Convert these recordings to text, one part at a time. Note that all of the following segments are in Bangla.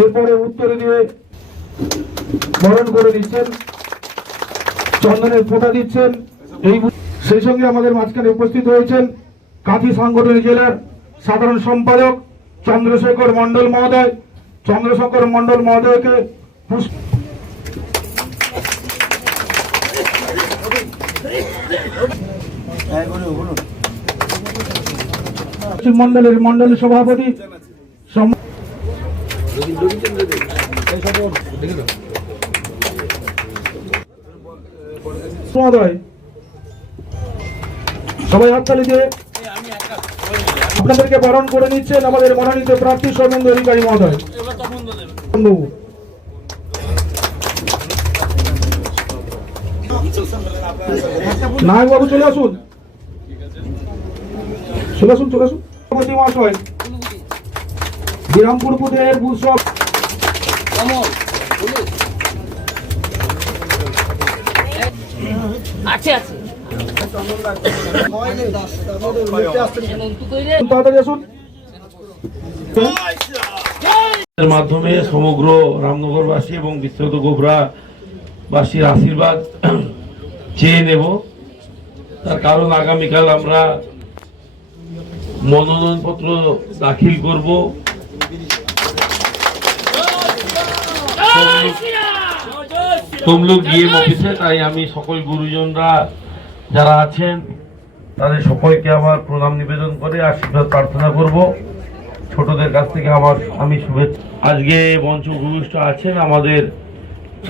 এরপরে উত্তরে দিয়ে বরণ করে দিচ্ছেন, চন্দনের ফোঁটা দিচ্ছেন। সেই সঙ্গে আমাদের মাঝখানে উপস্থিত হয়েছেন কাঁথি সাংগঠনিক জেলার সাধারণ সম্পাদক চন্দ্রশেখর মন্ডল মহোদয়। চন্দ্রশেখর মন্ডল মহোদয়কে মন্ডলের মন্ডল সভাপতি মহোদয়, সবাই হাততালি দিয়ে আপনাদেরকে বরণ করে নিচ্ছেন আমাদের মনোনীত প্রার্থী সৌমেন্দ্র অধিকারী মহোদয়। নায়ক বাবু চলে আসুন, চলে আসুন, চলে আসুন। মহাশয় বিরামপুর বুথের বুথ সব আছে আছে মাধ্যমে সমগ্র রামনগরবাসী এবং বিস্তৃত গোবরাবাসীর আশীর্বাদ চেয়ে নেব। তার কারণ আগামীকাল আমরা মনোনয়নপত্র দাখিল করব। তমলুক ডিএম অফিসে। তাই আমি সকল গুরুজনরা যারা আছেন তাদের সকলকে আমার প্রণাম নিবেদন করে আশীর্বাদ প্রার্থনা করব। ছোটদের কাছ থেকে আমি শুভেচ্ছা। আজকে মঞ্চ উপবিষ্ট আছেন আমাদের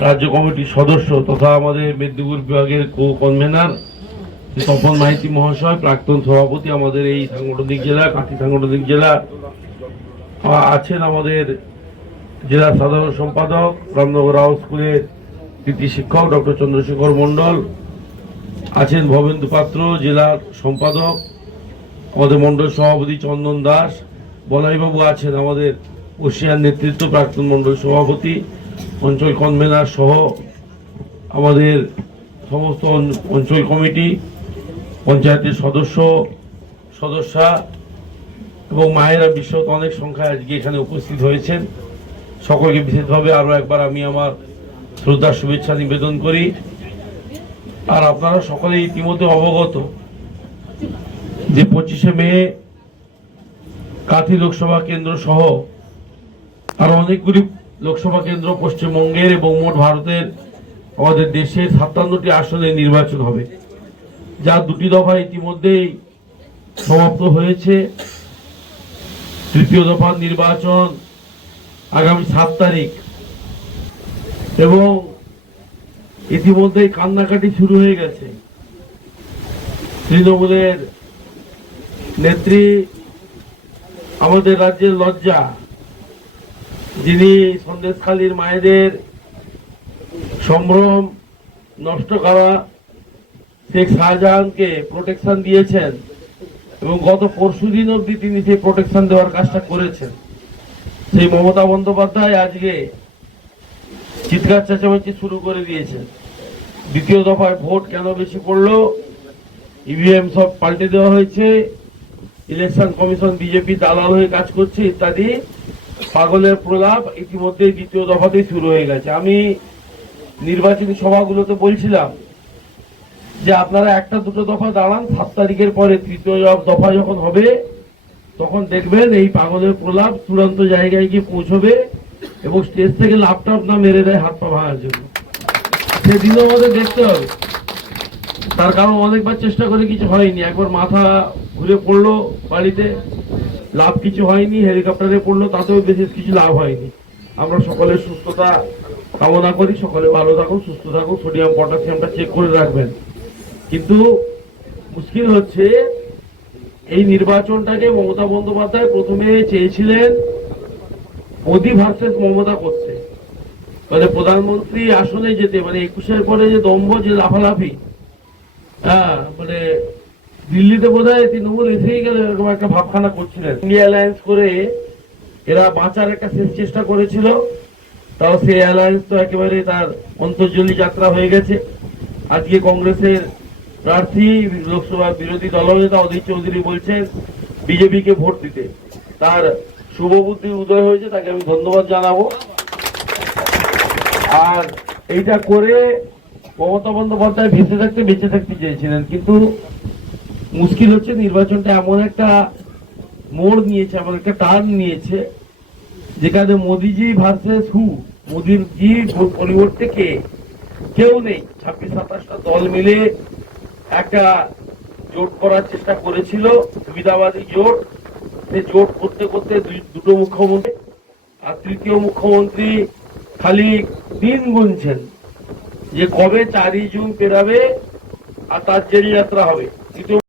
রাজ্য কমিটির সদস্য তথা আমাদের মেদিনীপুর বিভাগের কো-কনভেনার তপন মাইতি মহাশয়, প্রাক্তন সভাপতি আমাদের এই সাংগঠনিক জেলা কাঁথি সাংগঠনিক জেলা। আছেন আমাদের জেলা সাধারণ সম্পাদক রামনগর হাউস স্কুলের কৃতি শিক্ষক ডক্টর চন্দ্রশেখর মন্ডল, আছেন ভবেন্দু পাত্র জেলার সম্পাদক, আমাদের মন্ডল সভাপতি চন্দন দাস, বলাইবাবু আছেন আমাদের ওশিয়ার নেতৃত্ব প্রাক্তন মন্ডল সভাপতি, অঞ্চল কনভেনার সহ আমাদের সমস্ত অঞ্চল কমিটি, পঞ্চায়েতের সদস্যা এবং মায়েরা বিশ্বত অনেক সংখ্যায় আজকে এখানে উপস্থিত হয়েছেন। সকলকে বিশেষভাবে আরো একবার আমি আমার শ্রদ্ধা শুভেচ্ছা নিবেদন করি। আর আপনারা সকলে ইতিমধ্যে অবগত যে 25শে মে কাঁথি লোকসভা কেন্দ্র সহ আরো অনেকগুলি লোকসভা কেন্দ্র পশ্চিমবঙ্গের এবং মোট ভারতের আমাদের দেশের 57টি আসনে নির্বাচন হবে, যা 2টি দফা ইতিমধ্যেই সমাপ্ত হয়েছে। তৃতীয় দফার নির্বাচন আগামী 7 তারিখ এবং ইতিমধ্যেই কান্নাকাটি শুরু হয়ে গেছে। তৃণমূলের নেত্রী, আমাদের রাজ্যের লজ্জা, যিনি সন্দেশখালীর মায়েদের সম্ভ্রম নষ্ট করা শেখ শাহজাহানকে প্রোটেকশন দিয়েছেন এবং গত পরশুদিন অবধি তিনি সেই প্রোটেকশন দেওয়ার কাজটা করেছেন। সেই মমতা বন্দ্যোপাধ্যায় আজকে চিৎকার চেঁচামেচি শুরু করে দিয়েছেন। দ্বিতীয় দফায় ভোট কেন বেশি পড়লো, ইভিএম সব পাল্টে দেওয়া হয়েছে, ইলেকশন কমিশন বিজেপি দালাল হয়ে কাজ করছে ইত্যাদি পাগলের প্রলাপ ইতিমধ্যে দ্বিতীয় দফাতেই শুরু হয়ে গেছে। আমি নির্বাচনী সভাগুলোতে বলছিলাম যে আপনারা একটা দুটো দফা দাঁড়ান, 7 তারিখের পরে তৃতীয় দফা যখন হবে তখন দেখবেন এই পাগলের প্রলাপ চূড়ান্ত জায়গায় গিয়ে পৌঁছবে এবং স্টেজ থেকে ল্যাপটপ না মেরে দেয় হাত পা ভাঙার জন্য। সেদিনও আমাদের দেখতে হবে। তার কারণ অনেকবার চেষ্টা করে কিছু হয়নি। একবার মাথা ঘুরে পড়লো বাড়িতে, লাভ কিছু হয়নি। হেলিকপ্টারে পড়লো, তাতেও বিশেষ কিছু লাভ হয়নি। আমরা সকলের সুস্থতা কামনা করি, সকলে ভালো থাকুন, সুস্থ থাকুন, সোডিয়াম পটাশিয়ামটা চেক করে রাখবেন। কিন্তু মুশকিল হচ্ছে এই নির্বাচনটাকে মমতা বন্দ্যোপাধ্যায় প্রথমে চেয়েছিলেন মোদি ভার্সেস মমতা করতে, মানে প্রধানমন্ত্রী আসনে যেতে, মানে 21-এর পরে যে দম্ভ, যে লাফালাফি, মানে দিল্লিতে বোধহয় তৃণমূল এসেই গেলে এরকম একটা ভাবখানা করছিলেন। ইন্ডিয়া অ্যালায়েন্স করে এরা বাঁচার একটা শেষ চেষ্টা করেছিল, তাও সেই অ্যালায়েন্স তো একেবারে তার অন্তর্জলি যাত্রা হয়ে গেছে। আজকে কংগ্রেসের প্রার্থী লোকসভা বিরোধী দলনেতা অধীর চৌধুরী বলছেন বিজেপিকে ভোট দিতে। তার শুভবুদ্ধির উদয় হয়েছে, তাকে আমি ধন্যবাদ জানাবো। আর এইটা করে মমতা বন্দ্যোপাধ্যায় বেঁচে থাকতে চেয়েছিলেন, কিন্তু মুশকিল হচ্ছে নির্বাচনটা এমন একটা মোড় নিয়েছে, এমন একটা টার্ন নিয়েছে, যেখানে মোদিজি ভার্সেস হু, মোদির জি পরিবর্তে কেউ নেই। 26-27টা দল মিলে একটা জোট করার চেষ্টা করেছিল, সুবিধাবাদী জোট। সে জোট করতে করতে দুটো মুখ্যমন্ত্রী আর তৃতীয় মুখ্যমন্ত্রী খালি দিন গুনছেন যে কবে 4ই জুন পেরাবে আর তার জেল যাত্রা হবে।